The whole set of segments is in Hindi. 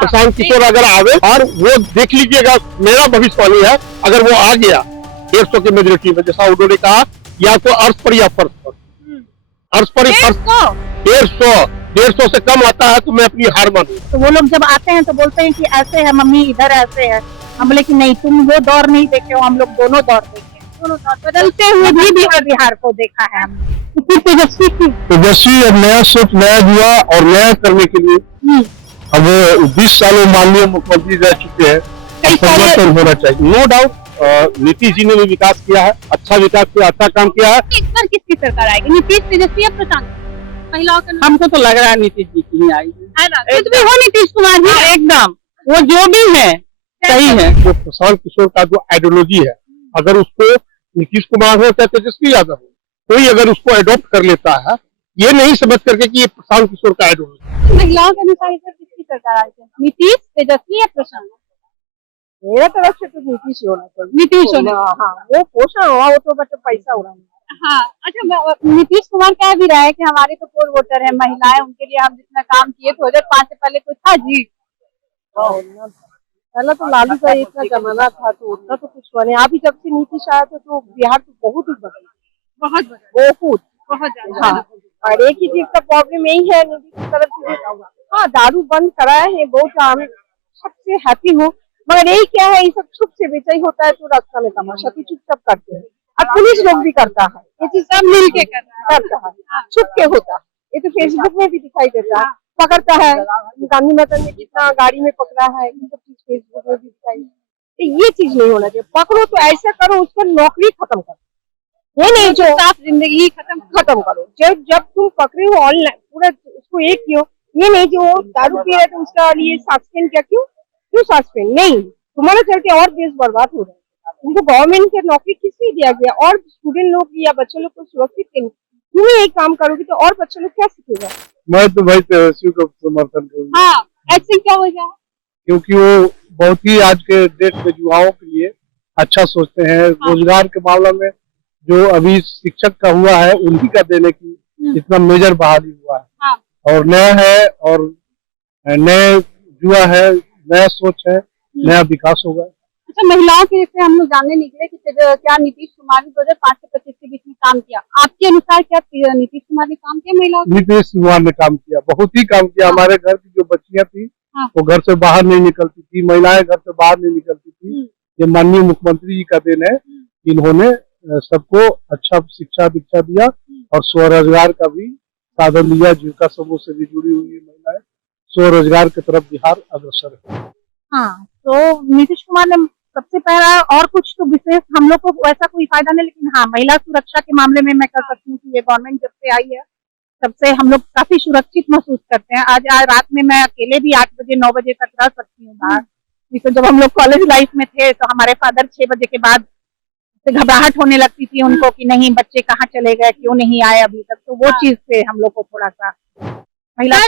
प्रशांत किशोर अगर आवे, और वो देख लीजिएगा, मेरा भविष्यवाणी है, अगर वो आ गया 150 की मेजोरिटी में, जैसा उन्होंने कहा, या तो अर्श पर या फर्श पर, अर्श पर ही फर्श, 150 से कम आता है तो मैं अपनी हार मानू। तो वो लोग जब आते हैं तो बोलते हैं कि ऐसे है मम्मी, इधर ऐसे है। हम बोले कि नहीं, तुम वो दौर नहीं देखे हो, हम लोग दोनों दौर देखे, दोनों दौर बदलते हुए भी बिहार को देखा है हमने। तेजस्वी अब नया सोच, नया युवा और नया करने के लिए अब 20 सालों माननीय मुख्यमंत्री रह चुके हैं, परिवर्तन होना चाहिए। नो डाउट नीतीश जी ने भी विकास किया है, अच्छा विकास किया, अच्छा काम किया है। इस बार किसकी सरकार आएगी, नीतीश, तेजस्वी या प्रशांत? महिलाओं का हमको तो लग रहा है नीतीश जी की ही आएगी। कुछ भी हो, नीतीश कुमार जी एकदम वो जो भी है सही है। जो प्रशांत किशोर का जो आइडियोलॉजी है, अगर उसको नीतीश कुमार हो चाहे तेजस्वी यादव हो, कोई अगर उसको अडॉप्ट कर लेता है, ये नहीं समझ करके कि ये प्रशांत किशोर का आइडियोलॉजी। महिलाओं के अनुसार इधर किसकी सरकार आएगी, नीतीश, तेजस्वी या प्रशांत? मेरा तरफ से तो नीतीश ही होना चाहिए। नीतीश होना, हाँ, वो पोषण हुआ, वो तो मतलब पैसा उड़ाना। हाँ। अच्छा, नीतीश कुमार कह भी रहा है कि हमारे तो कोर वोटर है महिलाएं, उनके लिए हम जितना काम किए 2005 से पहले कोई था जी? पहले तो लालू का इतना जमाना था तो उतना तो कुछ हुआ नहीं। अभी जब से नीतीश आया तो बिहार तो बहुत ही बदला, बहुत ज्यादा। हाँ, और एक ही चीज का प्रॉब्लम यही है नीतीश की तरफ से, हाँ दारू बंद कराया है, बहुत हम सबसे हैप्पी हूँ, मगर यही क्या है, ये सब छुप से बेचाई होता है तो रास्ता में तमाशा तो चुपचाप करते हैं, और पुलिस लोग भी करता है, ये चीज सब मिल के करता है, छुप के होता है। ये तो फेसबुक में भी दिखाई देता है, पकड़ता है, गांधी मैदान में कितना गाड़ी में पकड़ा है, ये सब चीज फेसबुक में भी दिखाई। ये चीज नहीं होना चाहिए, पकड़ो तो ऐसा करो उसका नौकरी खत्म करो, ये नहीं जो साफ जिंदगी खत्म करो। जब तुम पकड़े हो ऑनलाइन पूरा उसको एक कियो, ये नहीं जो दारू पी रहे तो उसका लिए सस्पेंड क्या, क्यों सस्पेंड नहीं, तुम्हारे चलते और देश बर्बाद हो रहा है। उनको गवर्नमेंट की नौकरी किस लिए दिया गया, और स्टूडेंट लोग या बच्चे लोग को सुरक्षित तुम एक काम करोगे तो और बच्चे लोग क्या सीखेगा। मैं तो भाई तेजस्वी को समर्थन करूंगा। हाँ, ऐसे क्या हो जाए, क्योंकि वो बहुत ही आज के डेट में युवाओं के लिए अच्छा सोचते हैं। रोजगार के मामले में जो अभी शिक्षक का हुआ है, उन्हीं का देने की इतना मेजर बहाली हुआ है, और नया है, और नए युवा है, नया सोच है, नया विकास होगा। अच्छा, महिलाओं के जैसे हम लोग जानने निकले कि क्या नीतीश कुमार ने 2005 से 25 के बीच में काम किया, आपके अनुसार क्या नीतीश कुमार ने काम किया महिलाओं? नीतीश कुमार ने काम किया, बहुत ही काम किया। हमारे घर की जो बच्चियां थी वो घर से बाहर नहीं निकलती थी, महिलाएं घर से बाहर नहीं निकलती थी। ये माननीय मुख्यमंत्री जी का देन है, इन्होंने सबको अच्छा शिक्षा दीक्षा दिया और स्वरोजगार का भी साधन दिया। जीविका समूह से भी जुड़ी हुई महिलाएं स्वरोजगार की तरफ बिहार अग्रसर है। हाँ, तो नीतीश कुमार ने सबसे पहला, और कुछ तो विशेष हम लोग को वैसा कोई फायदा नहीं, लेकिन हाँ महिला सुरक्षा के मामले में मैं कह सकती हूँ कि ये गवर्नमेंट जब से आई है तब से हम लोग काफी सुरक्षित महसूस करते हैं। आज रात में मैं अकेले भी 8 बजे 9 बजे तक रह सकती हूँ बाहर। तो जब हम लोग कॉलेज लाइफ में थे तो हमारे फादर 6 बजे के बाद से घबराहट होने लगती थी उनको कि नहीं बच्चे कहाँ चले गए, क्यों नहीं आए अभी तक। तो वो चीज से हम लोग को थोड़ा सा महिला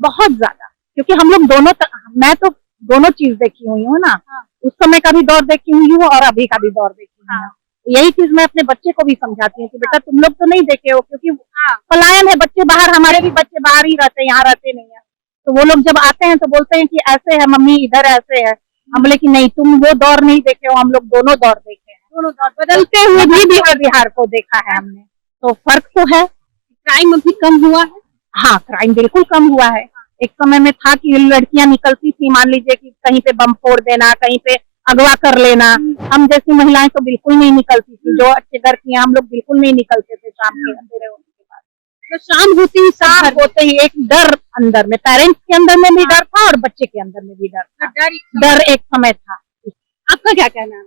बहुत ज्यादा, क्योंकि हम लोग दोनों मैं तो दोनों चीज देखी हुई हूँ ना, उस समय का भी दौर देखी हुई हूँ और अभी का भी दौर देखी हुई हूँ। यही चीज मैं अपने बच्चे को भी समझाती हूँ कि बेटा तुम लोग तो नहीं देखे हो, क्योंकि पलायन है, बच्चे बाहर, हमारे भी बच्चे बाहर ही रहते हैं, यहाँ रहते नहीं है। तो वो लोग जब आते हैं तो बोलते हैं कि ऐसे है मम्मी, इधर ऐसे है। हम बोले कि नहीं, तुम वो दौर नहीं देखे हो, हम लोग दोनों दौर देखे हैं, दोनों दौर बदलते हुए भी बिहार को देखा है हमने। तो फर्क तो है। क्राइम अभी कम हुआ है? हाँ, क्राइम बिल्कुल कम हुआ है। एक समय में था कि लड़कियां निकलती थी, मान लीजिए कि कहीं पे बम फोड़ देना, कहीं पे अगवा कर लेना, हम जैसी महिलाएं तो बिल्कुल नहीं निकलती थी। जो अच्छे घर की, हम लोग बिल्कुल नहीं निकलते थे शाम के अंधेरे होने के बाद। तो शाम होते ही एक डर अंदर में, पेरेंट्स के अंदर में भी डर था और बच्चे के अंदर में भी डर था। डर एक समय था। आपका क्या कहना है?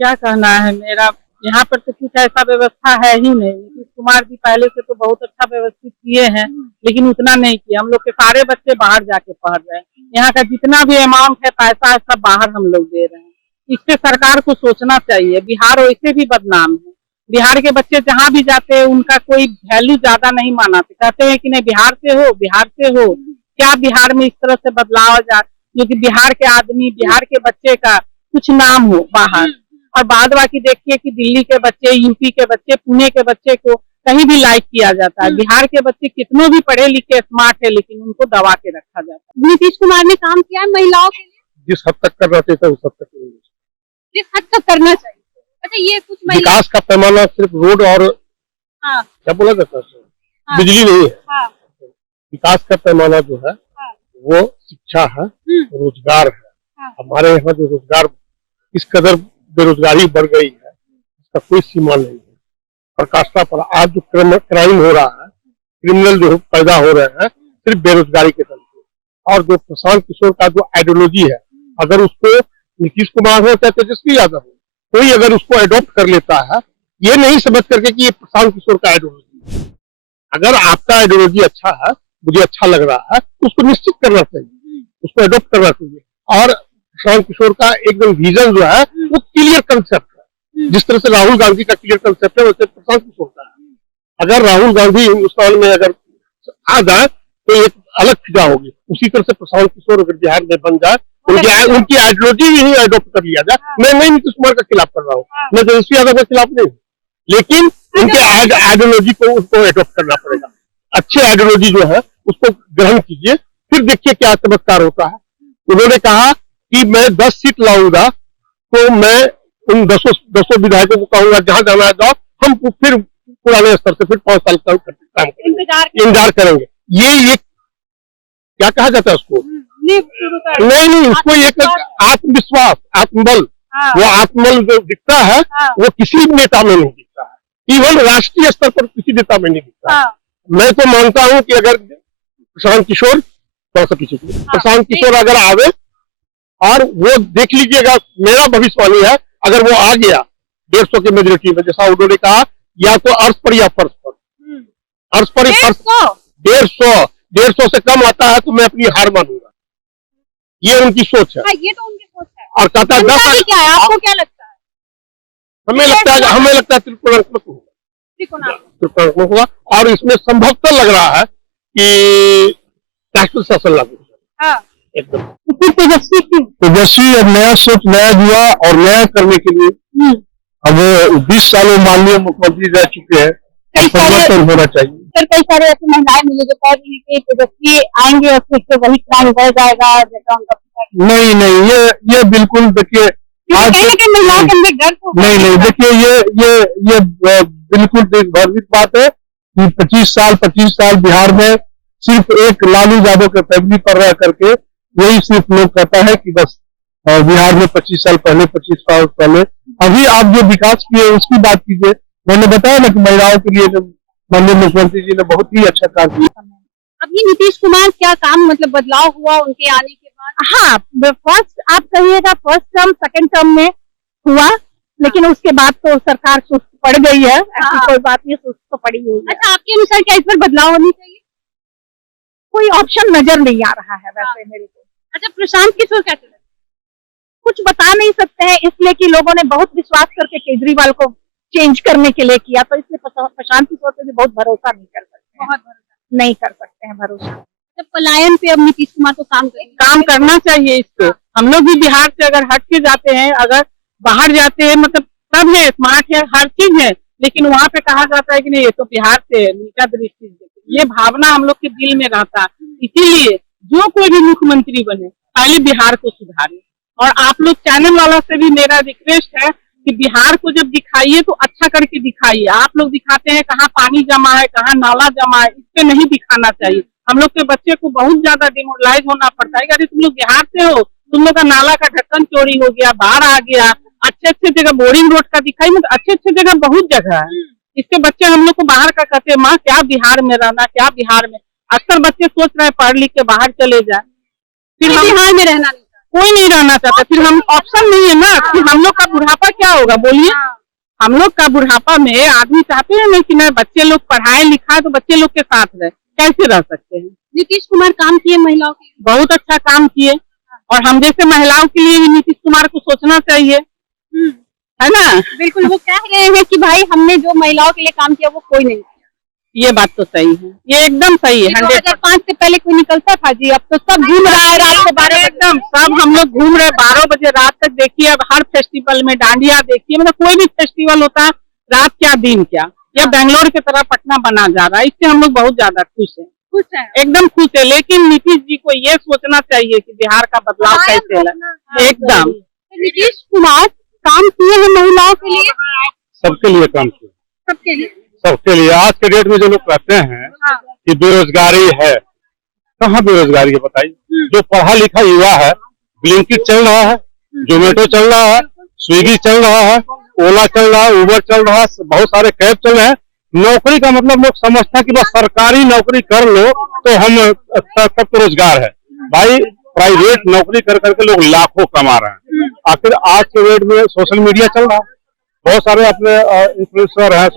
क्या कहना है मेरा, यहाँ पर तो कुछ ऐसा व्यवस्था है ही नहीं। नीतीश कुमार जी पहले से तो बहुत अच्छा व्यवस्थित किए हैं, लेकिन उतना नहीं किया। हम लोग के सारे बच्चे बाहर जाके पढ़ रहे हैं, यहाँ का जितना भी अमाउंट है पैसा है सब बाहर हम लोग दे रहे हैं। इस पे सरकार को सोचना चाहिए। बिहार वैसे भी बदनाम है, बिहार के बच्चे जहाँ भी जाते हैं उनका कोई वैल्यू ज्यादा नहीं मानाते, कहते हैं कि नहीं बिहार से हो, बिहार से हो। क्या बिहार में इस तरह से बदलाव जा, जो कि बिहार के आदमी, बिहार के बच्चे का कुछ नाम हो बाहर। और बाद बाकी देखिए कि दिल्ली के बच्चे, यूपी के बच्चे, पुणे के बच्चे को कहीं भी लाइक किया जाता है। बिहार के बच्चे कितनों भी पढ़े लिखे स्मार्ट है, लेकिन उनको दबा के रखा जाता है। नीतीश कुमार ने काम किया है महिलाओं के लिए? जिस हद तक करना चाहिए था उस हद तक नहीं। जिस हद तक करना चाहिए। अच्छा, ये कुछ महिला विकास का पैमाना सिर्फ रोड और हाँ क्या बोला जाता है हाँ। बिजली नहीं है। हाँ विकास का पैमाना जो है हाँ। वो शिक्षा है, रोजगार है। हाँ। हमारे यहाँ जो रोजगार इस कदर बेरोजगारी बढ़ गई है, इसका कोई सीमा नहीं है। प्रकाशता पर आज जो क्राइम हो रहा है, क्रिमिनल जो पैदा हो रहे हैं, सिर्फ बेरोजगारी के चलते। और जो प्रशांत किशोर का जो आइडियोलॉजी है, अगर उसको नीतीश कुमार हो चाहे तेजस्वी यादव हो, कोई अगर उसको अडॉप्ट कर लेता है, ये नहीं समझ करके कि ये प्रशांत किशोर का आइडियोलॉजी है। अगर आपका आइडियोलॉजी अच्छा है, मुझे अच्छा लग रहा है, तो उसको निश्चित करना चाहिए, उसको अडॉप्ट करना चाहिए। और प्रशांत किशोर का एकदम विजन जो है वो क्लियर कंसेप्ट है। जिस तरह से राहुल गांधी का क्लियर कंसेप्ट है, वैसे प्रशांत किशोर का है। अगर राहुल गांधी हिंदुस्तान में अगर आ जाए तो एक अलग फिजा होगी, उसी तरह से प्रशांत किशोर अगर बिहार में बन जाए, उनकी आइडियोलॉजी ही अडॉप्ट कर लिया जाए। मैं नहीं नीतीश कुमार का खिलाफ कर रहा हूँ, मैं तेजस्वी यादव के खिलाफ नहीं, लेकिन उनके आइडियोलॉजी को उसको अडॉप्ट करना पड़ेगा। अच्छे आइडियोलॉजी जो है उसको ग्रहण कीजिए, फिर देखिए क्या चमत्कार होता है। उन्होंने कहा कि मैं 10 सीट लाऊंगा तो मैं उन 10 विधायकों को कहूंगा जहां जाना है जाओ, हम फिर पुराने स्तर से फिर 5 साल का काम इंतजार करेंगे। ये क्या कहा जाता है उसको? नहीं, उसको एक आत्मविश्वास, आत्मबल। वो आत्मबल जो दिखता है वो किसी नेता में नहीं दिखता है, इवन राष्ट्रीय स्तर पर किसी नेता में नहीं दिखता है। मैं तो मानता हूं कि अगर प्रशांत किशोर थोड़ा सा पीछे प्रशांत किशोर अगर आवे और वो देख लीजिएगा, मेरा भविष्यवाणी है, अगर वो आ गया 150 की मेजोरिटी में, जैसा उन्होंने कहा, या तो अर्श पर या फर्श पर, अर्श पर 150 से कम आता है तो मैं अपनी हार मानूंगा। ये उनकी सोच है। ये तो उनकी सोच है। और कहता है 10 क्या है, आपको क्या लगता है? हमें लगता है त्रिकोणात्मक होगा, और इसमें संभवतः लग रहा है कि राष्ट्रीय शासन लागू होगा एकदम। तेजस्वी अब नया सोच, नया युवा और नया करने के लिए अब 20 सालों माननीय मुख्यमंत्री रह चुके हैं, परिवर्तन होना चाहिए। सर, कई सारे ऐसी महिलाएं मिली जो कह रही है कि तेजस्वी आएंगे और फिर से वही क्राइम बढ़ जाएगा जैसा उनका पिता। नहीं, ये बिल्कुल देखिए, आज महिलाओं के अंदर डर तो नहीं, देखिए ये बिल्कुल गर्वित बात है कि 25 साल बिहार में सिर्फ एक लालू यादव के फैमिली पर रह करके यही सिर्फ लोग कहता है कि बस बिहार में 25 साल पहले अभी आप जो विकास किए उसकी बात कीजिए। मैंने बताया ना कि महिलाओं के लिए माननीय मुख्यमंत्री जी ने बहुत ही अच्छा काम किया। अभी नीतीश कुमार क्या काम मतलब बदलाव हुआ उनके आने के बाद? हाँ, फर्स्ट आप कहिएगा फर्स्ट टर्म सेकंड टर्म में हुआ, लेकिन उसके बाद तो सरकार सुस्त पड़ गई है। ऐसी कोई बात नहीं, सुस्त तो पड़ी हुई है। अच्छा, आपके अनुसार क्या इस पर बदलाव होनी चाहिए? कोई ऑप्शन नजर नहीं आ रहा है वैसे मेरे को। अच्छा, प्रशांत किशोर कैसे? कुछ बता नहीं सकते हैं, इसलिए कि लोगों ने बहुत विश्वास करके केजरीवाल को चेंज करने के लिए किया, तो इसलिए प्रशांत किशोर पे भी बहुत भरोसा नहीं कर सकते, नहीं कर सकते हैं भरोसा। जब पलायन पे अब नीतीश कुमार को काम करना चाहिए इस पे। हम लोग भी बिहार से अगर हट के जाते हैं, अगर बाहर जाते हैं, मतलब सब है, स्मार्ट है, हर चीज है, लेकिन वहाँ पे कहा जाता है कि नहीं ये तो बिहार से नीचा दृष्टि, ये भावना हम लोग के दिल में रहता है। इसीलिए जो कोई भी मुख्यमंत्री बने पहले बिहार को सुधारे। और आप लोग चैनल वाला से भी मेरा रिक्वेस्ट है कि बिहार को जब दिखाइए तो अच्छा करके दिखाइए। आप लोग दिखाते हैं कहाँ पानी जमा है, कहाँ नाला जमा है, इस पे नहीं दिखाना चाहिए। हम लोग के बच्चे को बहुत ज्यादा डिमोरलाइज होना पड़ता है। अरे तुम लोग बिहार से हो, तुम लोग का नाला का ढक्कन चोरी हो गया, बाढ़ आ गया, अच्छे जगह बोरिंग रोड का दिखाई, मतलब अच्छे जगह बहुत जगह है। इसके बच्चे हम लोग को बाहर का कहते हैं, माँ क्या बिहार में रहना, क्या बिहार में। अक्सर बच्चे सोच रहे हैं पढ़ लिख के बाहर चले जाए, फिर हम बिहार में रहना नहीं, कोई नहीं रहना चाहता, फिर हम ऑप्शन नहीं है ना। फिर हम लोग का बुढ़ापा क्या होगा बोलिए? हम लोग का बुढ़ापा में आदमी चाहते हैं ना कि ना बच्चे लोग पढ़ाए लिखाए तो बच्चे लोग के साथ रहे, कैसे रह सकते हैं? नीतीश कुमार काम किए महिलाओं के लिए, बहुत अच्छा काम किए, और हम जैसे महिलाओं के लिए भी नीतीश कुमार को सोचना चाहिए, है ना? बिल्कुल, वो कह रहे हैं कि भाई हमने जो महिलाओं के लिए काम किया वो कोई नहीं किया। ये बात तो सही है, ये एकदम सही है। 2005 से पहले कोई निकलता था जी, अब तो सब घूम रहा है रात को 12 बजे, एकदम सब हम लोग घूम रहे 12 बजे रात तक। देखिए अब हर फेस्टिवल में डांडिया देखिए, मतलब कोई भी फेस्टिवल होता है, रात क्या दिन क्या, या बेंगलोर की तरह पटना बना जा रहा है, इससे हम लोग बहुत ज्यादा खुश हैं। खुश है एकदम खुश है। लेकिन नीतीश जी को ये सोचना चाहिए कि बिहार का बदलाव कैसे है। एकदम नीतीश कुमार काम किए हैं महिलाओं के लिए, सबके लिए काम किया, सबके लिए। सबके लिए। आज के डेट में जो लोग कहते हैं कि बेरोजगारी है, कहाँ बेरोजगारी है बताइए। जो पढ़ा लिखा युवा है, ब्लिंकिट चल रहा है, जोमेटो चल रहा है, स्विगी चल रहा है, ओला चल रहा है, उबर चल रहा है, बहुत सारे कैब चल रहे हैं। नौकरी का मतलब लोग समझता है कि बस सरकारी नौकरी कर लो तो हम तब तो रोजगार है। भाई प्राइवेट नौकरी कर करके लोग लाखों कमा रहे हैं। आखिर आज के डेट में सोशल मीडिया चल रहा है, बहुत सारे अपने इन्फ्लुएंसर हैं,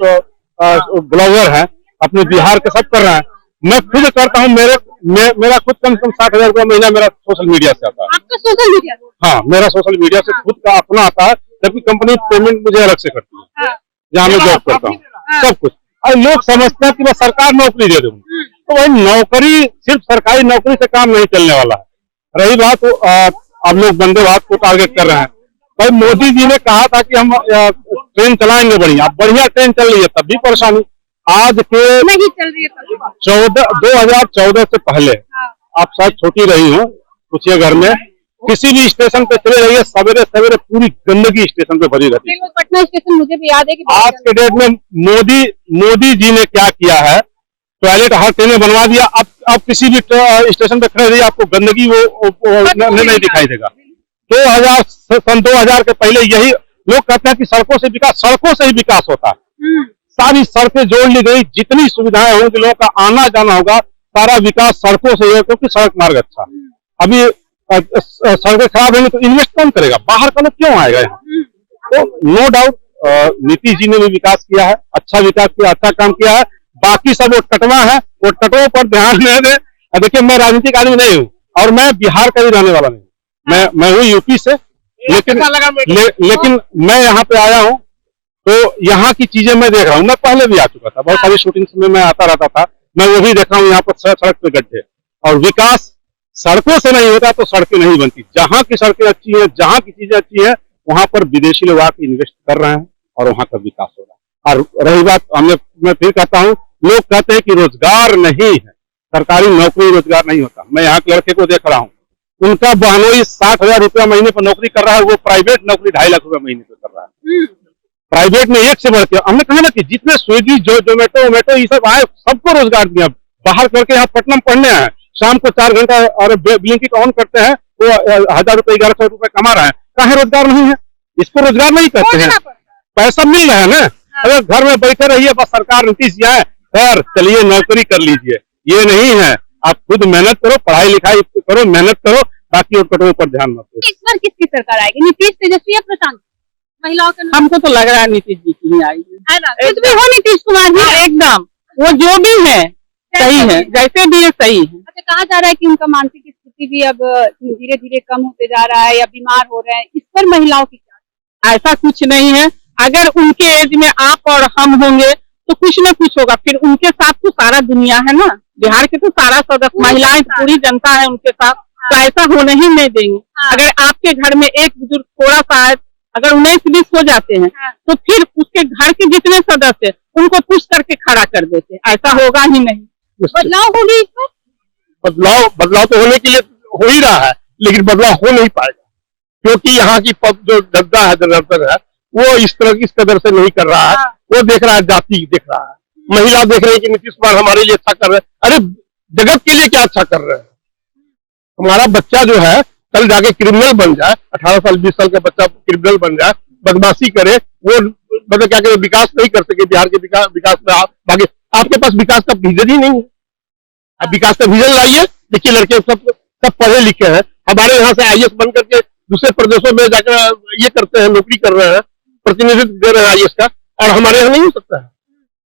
ब्लॉगर हैं, अपने बिहार के सब कर रहे हैं। मैं खुद करता हूँ, मेरा खुद कम से कम 60,000 रुपया महीना मेरा सोशल मीडिया से आता है। आपका सोशल मीडिया? हाँ, मेरा सोशल मीडिया से खुद का अपना आता है, जबकि कंपनी पेमेंट मुझे अलग से करती है जहाँ मैं जॉब करता हूँ, सब कुछ। और लोग समझते हैं कि बस सरकार नौकरी दे दूंगी, तो वही नौकरी सिर्फ सरकारी नौकरी से काम नहीं चलने वाला है। रही बात अब लोग वंदे भारत को टारगेट कर रहे हैं। भाई मोदी जी ने कहा था कि हम ट्रेन चलाएंगे बढ़िया, बढ़िया ट्रेन चल रही है, तब भी परेशानी। आज के नहीं चल रही है 2014 से पहले, आप शायद छोटी रही हो, पूछिए घर में, किसी भी स्टेशन पे चले रहिए, सवेरे सवेरे पूरी गंदगी स्टेशन पे भरी रहती है। पटना स्टेशन मुझे भी याद है कि आज के डेट में मोदी जी ने क्या किया है, टॉयलेट हर ट्रेन में बनवा दिया। अब किसी भी स्टेशन पे खड़े रहिए, आपको गंदगी वो नहीं दिखाई देगा। 2000 के पहले यही लोग कहते हैं कि सड़कों से ही विकास होता है। सारी सड़कें जोड़ ली गई, जितनी सुविधाएं होंगी, लोगों का आना जाना होगा, सारा विकास सड़कों से है, क्योंकि सड़क मार्ग अच्छा। अभी सड़कें खराब होंगी तो इन्वेस्ट कौन करेगा, बाहर का लोग क्यों आएगा यहाँ। तो नो डाउट नीतीश जी ने भी विकास किया है, अच्छा विकास किया, अच्छा काम किया है। बाकी सब वो टटवा है, वो टटवों पर ध्यान नहीं दे। देखिए, मैं राजनीतिक आदमी नहीं हूँ और मैं बिहार का भी रहने वाला नहीं, मैं हूँ यूपी से, लेकिन मैं यहाँ पे आया हूँ तो यहाँ की चीजें मैं देख रहा हूँ। मैं पहले भी आ चुका था, बहुत सारी शूटिंग में मैं आता रहता था, मैं वो भी देख रहा हूँ। यहाँ पर सड़क पे गड्ढे, और विकास सड़कों से नहीं होता तो सड़कें नहीं बनती। जहाँ की सड़कें अच्छी हैं, जहाँ की चीजें अच्छी हैं, वहां पर विदेशी लोग आके इन्वेस्ट कर रहे हैं और वहां का विकास हो रहा है। और रही बात, मैं फिर कहता हूँ, लोग कहते हैं कि रोजगार नहीं है, सरकारी नौकरी रोजगार नहीं होता। मैं यहाँ के लड़के को देख रहा हूँ, उनका बहनोई 60,000 रुपया महीने पर नौकरी कर रहा है, वो प्राइवेट नौकरी 2.5 लाख रुपया महीने पर कर रहा है। प्राइवेट में एक से बढ़ के, हमने कहा ना कि जितने स्विगी जोमेटो ये सब आए, सबको रोजगार दिया। बाहर करके यहाँ पटना में पढ़ने आए, शाम को 4 घंटा और ब्लिंकिट ऑन करते हैं, वो 1000 रुपये 1100 रुपये कमा रहे हैं। कहाँ रोजगार नहीं है, इसको रोजगार नहीं कहते हैं। पैसा मिल रहा है ना, अगर घर में बैठे रहिए, बस सरकार नीतीश जी आए, सर चलिए नौकरी कर लीजिए, ये नहीं है। आप खुद मेहनत करो, पढ़ाई लिखाई करो, मेहनत करो, बाकी और कटों पर ध्यान मत दो। इस बार किसकी सरकार आएगी, नीतीश, तेजस्वी या प्रशांत? महिलाओं का हमको तो लग रहा है नीतीश जी की ही आएगी। कुछ भी हो, नीतीश कुमार जी एकदम वो जो भी है सही है, जैसे भी है सही है। अच्छा, कहा जा रहा है कि उनका मानसिक स्थिति भी अब धीरे धीरे कम होते जा रहा है या बीमार हो रहे हैं, इस पर महिलाओं की क्या? ऐसा कुछ नहीं है, अगर उनके एज में आप और हम होंगे तो कुछ न कुछ होगा। फिर उनके साथ तो सारा दुनिया है ना, बिहार के तो सारा सदस्य, महिलाएं, पूरी जनता है उनके साथ, तो ऐसा होने ही नहीं देंगे। अगर आपके घर में एक बुजुर्ग थोड़ा सा, अगर 19-20 हो जाते हैं, तो फिर उसके घर के जितने सदस्य उनको पुश करके खड़ा कर देते, ऐसा होगा ही नहीं। बदलाव होगी इस पर? बदलाव तो होने के लिए हो ही रहा है, लेकिन बदलाव हो नहीं पाएगा, क्योंकि यहाँ की जो जनता है, जनार्दन है, वो इस कदर से नहीं कर रहा है। वो देख रहा है, जाति देख रहा है, महिला देख रही है कि नीतीश कुमार हमारे लिए अच्छा कर रहे हैं। अरे जगत के लिए क्या अच्छा कर रहे हैं? हमारा बच्चा जो है कल जाके क्रिमिनल बन जाए, 18 साल 20 साल का बच्चा क्रिमिनल बन जाए, बदमाशी करे, वो मतलब क्या करे, विकास नहीं कर सके। बिहार के विकास में आगे, आपके पास विकास का विजन ही नहीं है। अब विकास का विजन लाइए। देखिए, लड़के सब पढ़े लिखे हैं, हमारे यहाँ से IAS बन करके दूसरे प्रदेशों में जाकर ये करते हैं, नौकरी कर रहे हैं, प्रतिनिधित्व दे रहे हैं IAS का, और हमारे यहाँ नहीं हो सकता है।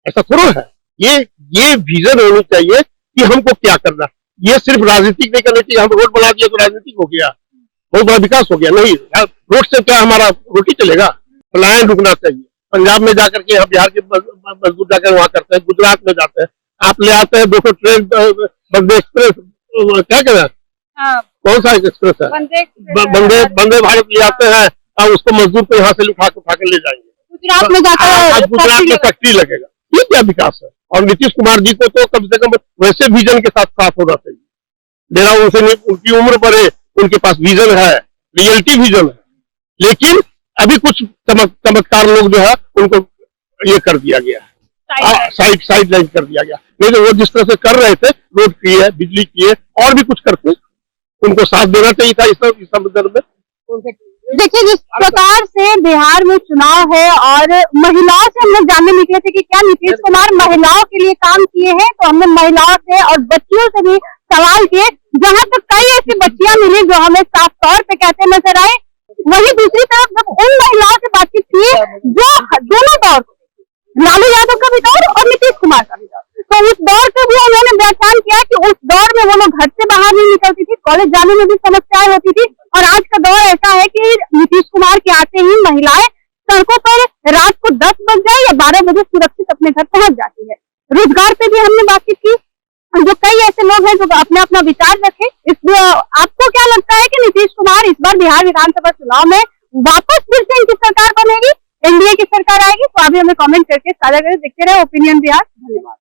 ऐसा थोड़ा है। ये विजन होनी चाहिए कि हमको क्या करना। ये सिर्फ राजनीतिक नहीं करनी चाहिए, हम रोड बना दिया तो राजनीतिक हो गया, बहुत बड़ा विकास हो गया। नहीं, रोड से क्या हमारा रोटी चलेगा? पलायन रुकना चाहिए। पंजाब में जाकर के, यहाँ बिहार के मजदूर जाकर वहाँ करते हैं, गुजरात में जाते हैं, आप ले आते हैं 200 ट्रेन, वंदे एक्सप्रेस, क्या कह रहे हैं, कौन सा एक्सप्रेस है, वंदे भारत ले आते हैं, और उसको मजदूर को यहाँ से उठा कर ले जाएंगे। गुजरात में जाकर गुजरात में फैक्ट्री लगेगा, ये क्या विकास है? और नीतीश कुमार जी को तो कम से कम वैसे विजन के साथ साथ होना चाहिए। मेरा उनसे उनकी उम्र पर है, उनके पास विजन है, रियलिटी विजन है, लेकिन अभी कुछ चमत्कार लोग जो है उनको ये कर दिया गया है, साइड लाइन कर दिया गया। नहीं तो वो जिस तरह से कर रहे थे, रोड किए, बिजली किए, और भी कुछ करते, उनको साथ देना चाहिए था इस संदर्भ में। देखिए, जिस प्रकार से बिहार में चुनाव है और महिलाओं से हम लोग जानने निकले थे कि क्या नीतीश कुमार महिलाओं के लिए काम किए हैं, तो हमने महिलाओं से और बच्चियों से भी सवाल किए, जहां तक कई ऐसी बच्चियां मिली जो हमें साफ तौर पे कहते नजर आए। वही दूसरी तरफ जब उन महिलाओं से बातचीत की जो दोनों दौर, लालू यादव का भी दौर और नीतीश कुमार का भी दौर, तो उस दौर पे भी उन्होंने व्याख्यान किया कि उस दौर में वो लोग घर से बाहर नहीं निकलती थी, कॉलेज जाने में भी समस्याएं होती थी, और आज का दौर ऐसा है कि नीतीश कुमार के आते ही महिलाएं सड़कों पर रात को 10 बज जाए या 12 बजे सुरक्षित अपने घर पहुंच जाती है। रोजगार पे भी हमने बातचीत की, जो कई ऐसे लोग हैं जो अपना अपना विचार रखे। इसलिए आपको क्या लगता है कि नीतीश कुमार इस बार बिहार विधानसभा चुनाव में वापस फिर से इनकी सरकार बनेगी, एनडीए की सरकार आएगी? तो अभी हमें कमेंट करके साझा करें। देखते रहे ओपिनियन बिहार। धन्यवाद।